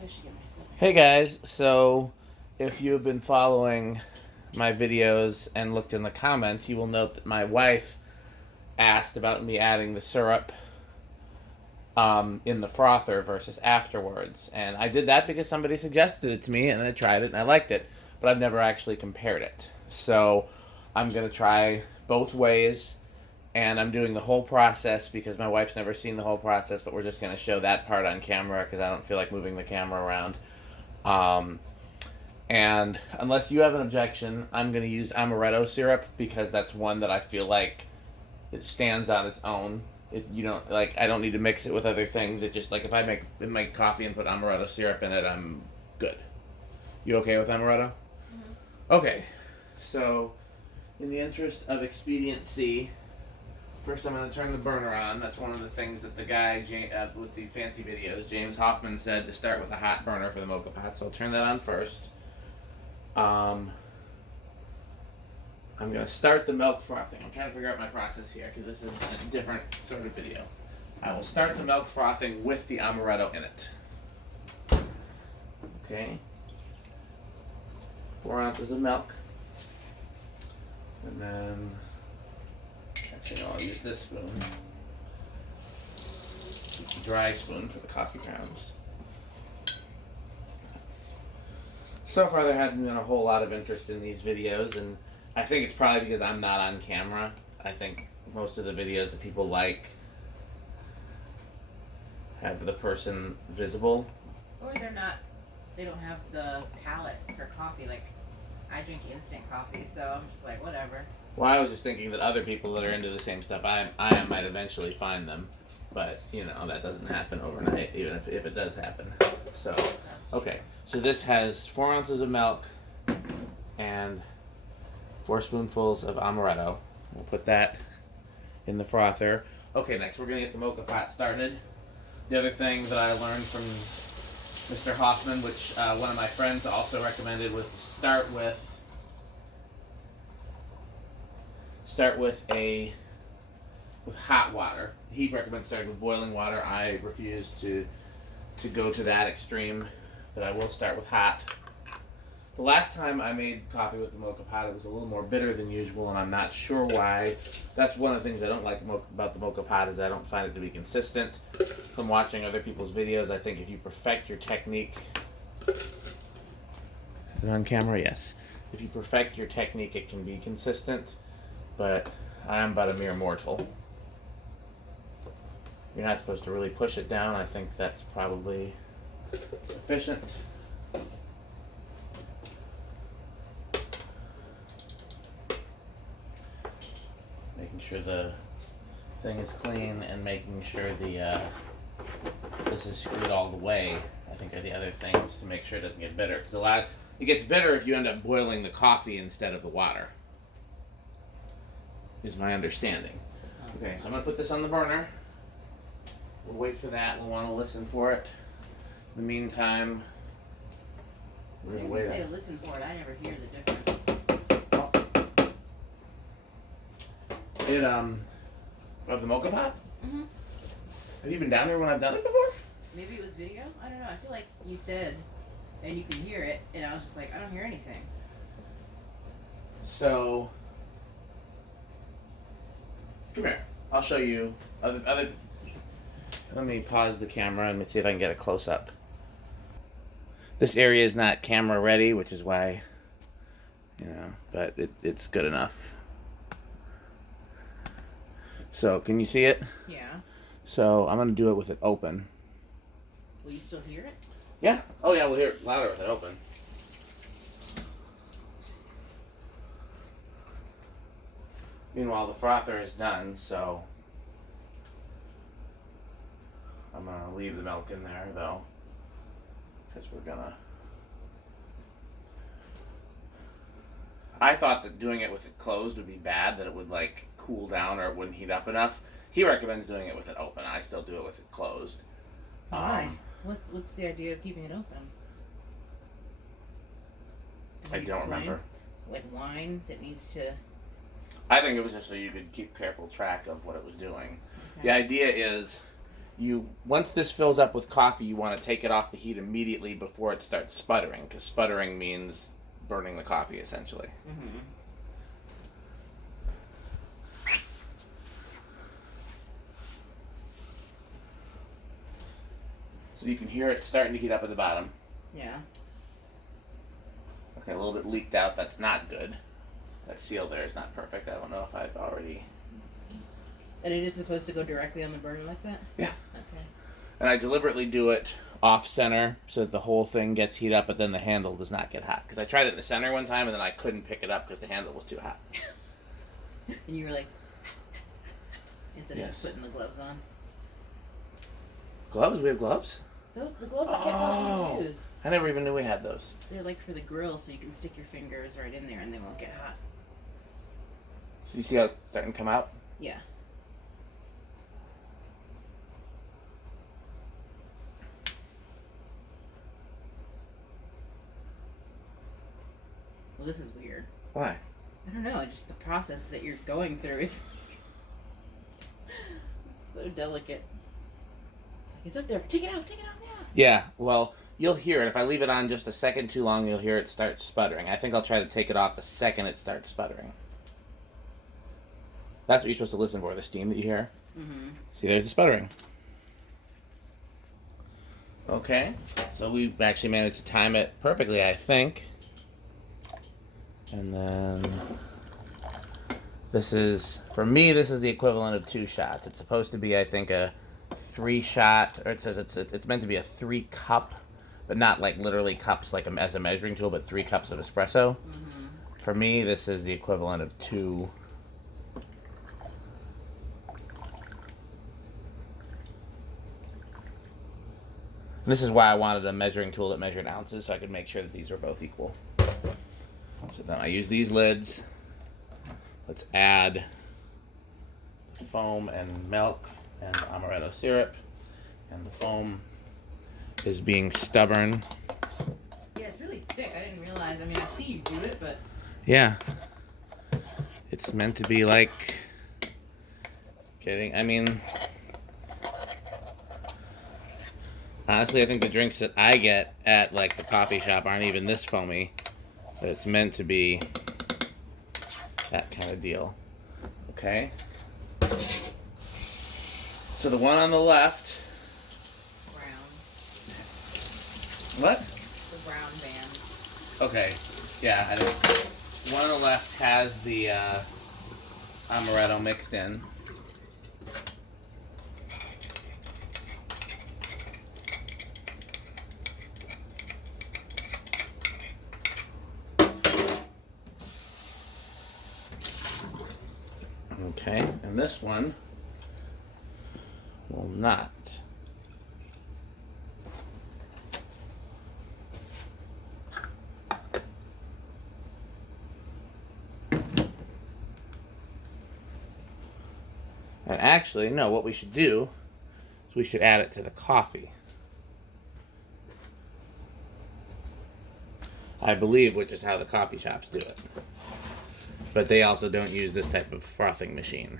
Maybe I should get my soda. Hey guys, so if you have been following my videos and looked in the comments, you will note that my wife asked about me adding the syrup in the frother versus afterwards. And I did that because somebody suggested it to me and I tried it and I liked it, but I've never actually compared it. So I'm going to try both ways and I'm doing the whole process because my wife's never seen the whole process, but we're just going to show that part on camera because I don't feel like moving the camera around. And unless you have an objection, I'm going to use amaretto syrup because that's one that I feel like it stands on its own. You don't like. I don't need to mix it with other things. It just like if I make coffee and put amaretto syrup in it, I'm good. You okay with amaretto? Mm-hmm. Okay. So, in the interest of expediency, first I'm going to turn the burner on. That's one of the things that the guy with the fancy videos, James Hoffman, said to start with a hot burner for the Moka Pot. So I'll turn that on first. I'm going to start the milk frothing. I'm trying to figure out my process here because this is a different sort of video. I will start the milk frothing with the amaretto in it. Okay. 4 ounces of milk. And then, actually no, I'll use this spoon. It's a dry spoon for the coffee grounds. So far there hasn't been a whole lot of interest in these videos, and I think it's probably because I'm not on camera. I think most of the videos that people like have the person visible. Or they don't have the palate for coffee. Like, I drink instant coffee, so I'm just like, whatever. Well, I was just thinking that other people that are into the same stuff, I might eventually find them. But, that doesn't happen overnight, even if it does happen. So, okay. So this has 4 ounces of milk and 4 spoonfuls of amaretto. We'll put that in the frother. Okay, next we're going to get the Moka Pot started. The other thing that I learned from Mr. Hoffman, which one of my friends also recommended, was to start with hot water. He recommends starting with boiling water. I refuse to go to that extreme, but I will start with hot. The last time I made coffee with the Moka Pot, it was a little more bitter than usual, and I'm not sure why. That's one of the things I don't like about the Moka Pot is I don't find it to be consistent. From watching other people's videos, I think if you perfect your technique... Is it on camera? Yes. If you perfect your technique, it can be consistent, but I am but a mere mortal. You're not supposed to really push it down. I think that's probably sufficient. Making sure the thing is clean and making sure this is screwed all the way, I think, are the other things to make sure it doesn't get bitter. Because it gets bitter if you end up boiling the coffee instead of the water, is my understanding. Okay, so I'm going to put this on the burner. We'll wait for that. We'll want to listen for it. In the meantime, we're going to wait. When you say to listen for it, I never hear the difference. Of the Moka Pot? Mm-hmm. Have you been down there when I've done it before? Maybe it was video? I don't know. I feel like you said, and you can hear it, and I was just like, I don't hear anything. So, come here. I'll show you. Let me pause the camera and see if I can get a close-up. This area is not camera ready, which is why, but it's good enough. So, can you see it? Yeah. So, I'm going to do it with it open. Will you still hear it? Yeah. Oh, yeah, we'll hear it louder with it open. Meanwhile, the frother is done, so I'm going to leave the milk in there, though, because we're going to... I thought that doing it with it closed would be bad, that it would, cool down or it wouldn't heat up enough. He recommends doing it with it open. I still do it with it closed. Why? What's the idea of keeping it open? I don't remember. It's like wine that needs to... I think it was just so you could keep careful track of what it was doing. Okay. The idea is once this fills up with coffee, you want to take it off the heat immediately before it starts sputtering, because sputtering means burning the coffee essentially. Mm-hmm. So you can hear it starting to heat up at the bottom. Yeah. Okay, a little bit leaked out. That's not good. That seal there is not perfect. I don't know if I've already... And it is supposed to go directly on the burner like that? Yeah. Okay. And I deliberately do it off-center so that the whole thing gets heat up, but then the handle does not get hot. Because I tried it in the center one time, and then I couldn't pick it up because the handle was too hot. And you were like... Instead of Yes. just putting the gloves on. Gloves? We have gloves? The gloves I kept telling you to use. I never even knew we had those. They're like for the grill, so you can stick your fingers right in there and they won't get hot. So you see how it's starting to come out? Yeah. Well, this is weird. Why? I don't know. Just the process that you're going through is so delicate. It's up there. Take it out. Take it out now. Yeah, well, you'll hear it. If I leave it on just a second too long, you'll hear it start sputtering. I think I'll try to take it off the second it starts sputtering. That's what you're supposed to listen for, the steam that you hear. Mm-hmm. See, there's the sputtering. Okay, so we've actually managed to time it perfectly, I think. And then this is, for me, this is the equivalent of 2 shots. It's supposed to be, I think, a 3-shot, or it says it's meant to be a 3-cup, but not like literally cups like as a measuring tool, but 3 cups of espresso. Mm-hmm. For me, this is the equivalent of 2. And this is why I wanted a measuring tool that measured ounces, so I could make sure that these were both equal. So then I use these lids. Let's add foam and milk and amaretto syrup. And the foam is being stubborn. Yeah, it's really thick. I didn't realize. I mean, I see you do it, but... Yeah. It's meant to be like... I mean... Honestly, I think the drinks that I get at like the coffee shop aren't even this foamy. But it's meant to be that kind of deal. Okay? So the one on the left... Brown. What? The brown band. Okay. Yeah, I know. The one on the left has the amaretto mixed in. Okay, and this one will not. And actually, no, what we should do is we should add it to the coffee. I believe, which is how the coffee shops do it. But they also don't use this type of frothing machine.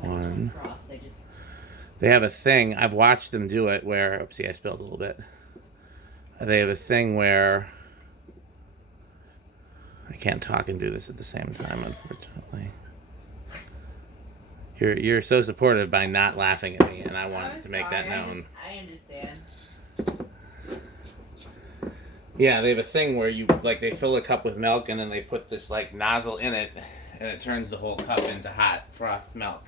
One. Froth. They have a thing, I've watched them do it where, oopsie, I spilled a little bit. They have a thing where, I can't talk and do this at the same time, unfortunately. You're so supportive by not laughing at me, and I wanted to make that known. I understand. Yeah, they have a thing where you, like, they fill a cup with milk and then they put this, like, nozzle in it and it turns the whole cup into hot frothed milk.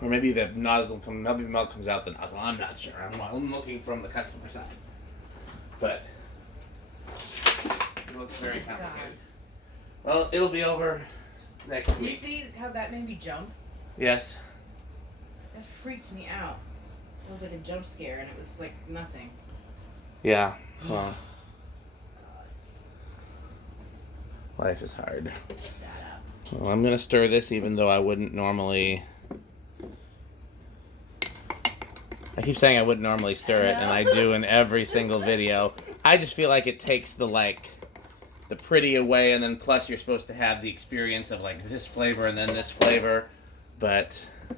Or maybe the maybe milk comes out the nozzle. I'm not sure. I'm looking from the customer side. But it looks very complicated. Well, it'll be over next week. You see how that made me jump? Yes. That freaked me out. It was like a jump scare and it was like nothing. Yeah. Well, life is hard. Shut up. Well, I'm gonna stir this even though I wouldn't normally. I keep saying I wouldn't normally stir it, and I do in every single video. I just feel like it takes the, like, the pretty away, and then plus you're supposed to have the experience of like this flavor and then this flavor. But you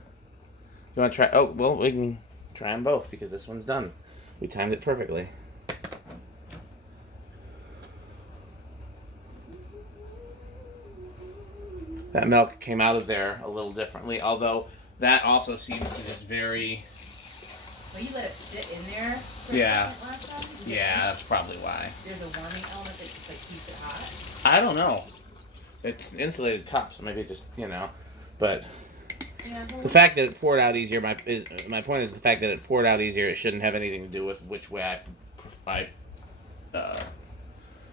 want to try? Oh, well, we can try them both because this one's done. We timed it perfectly. That milk came out of there a little differently, although that also seems to just very... Well, you let it sit in there for Yeah. a second last time? Yeah, that's probably why. There's a warming element that just like keeps it hot. I don't know. It's an insulated cup, so maybe it just, but Yeah, the fact that it poured out easier, my point is the fact that it poured out easier, it shouldn't have anything to do with which way I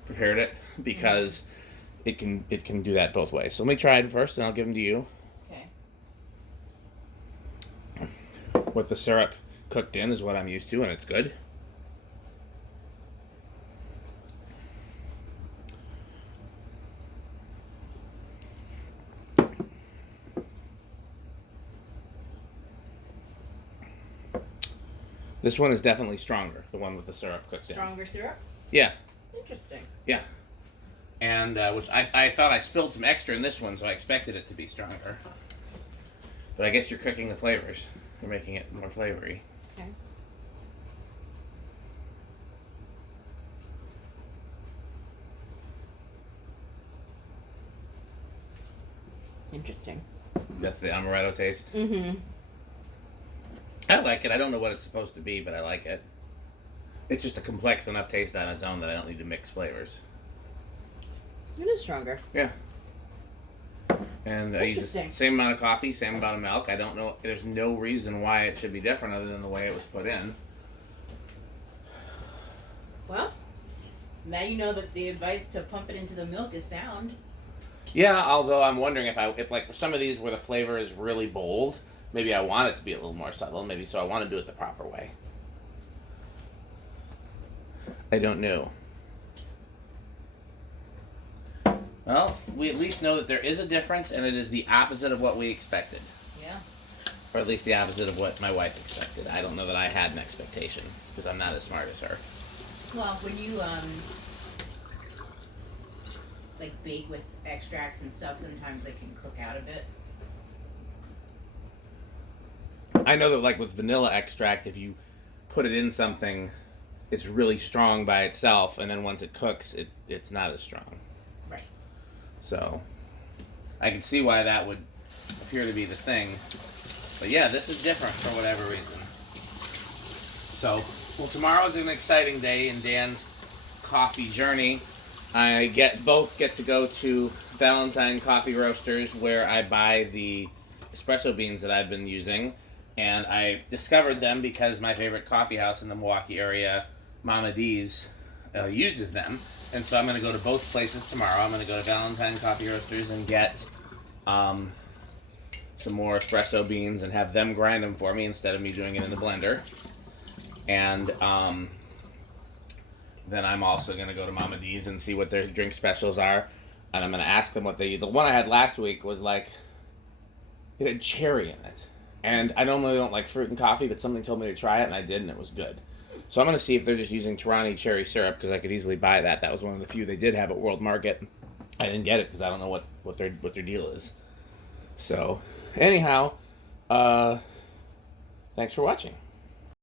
prepared it, because it can do that both ways. So let me try it first, and I'll give them to you. Okay. With the syrup cooked in is what I'm used to, and it's good. This one is definitely stronger, the one with the syrup cooked in. Stronger syrup? Yeah. Interesting. Yeah. And which I thought I spilled some extra in this one, so I expected it to be stronger. But I guess you're cooking the flavors. You're making it more flavory. Okay. Interesting. That's the amaretto taste. Mm-hmm. I like it. I don't know what it's supposed to be, but I like it. It's just a complex enough taste on its own that I don't need to mix flavors. It is stronger. Yeah. And I use the same amount of coffee, same amount of milk. I don't know. There's no reason why it should be different other than the way it was put in. Well, now you know that the advice to pump it into the milk is sound. Yeah, although I'm wondering if like for some of these where the flavor is really bold, maybe I want it to be a little more subtle. Maybe so I want to do it the proper way. I don't know. Well, we at least know that there is a difference, and it is the opposite of what we expected. Yeah. Or at least the opposite of what my wife expected. I don't know that I had an expectation, because I'm not as smart as her. Well, when you like bake with extracts and stuff, sometimes they can cook out a bit. I know that like with vanilla extract, if you put it in something, it's really strong by itself, and then once it cooks, it's not as strong. Right. So, I can see why that would appear to be the thing. But yeah, this is different for whatever reason. So, well, tomorrow's an exciting day in Dan's coffee journey. I both get to go to Valentine Coffee Roasters, where I buy the espresso beans that I've been using. And I've discovered them because my favorite coffee house in the Milwaukee area, Mama D's, uses them. And so I'm going to go to both places tomorrow. I'm going to go to Valentine Coffee Roasters and get some more espresso beans and have them grind them for me instead of me doing it in the blender. And then I'm also going to go to Mama D's and see what their drink specials are. And I'm going to ask them what they... The one I had last week was like... It had cherry in it. And I normally don't like fruit and coffee, but something told me to try it, and I did, and it was good. So I'm going to see if they're just using Torani cherry syrup, because I could easily buy that. That was one of the few they did have at World Market. I didn't get it because I don't know what their deal is. So, anyhow, thanks for watching.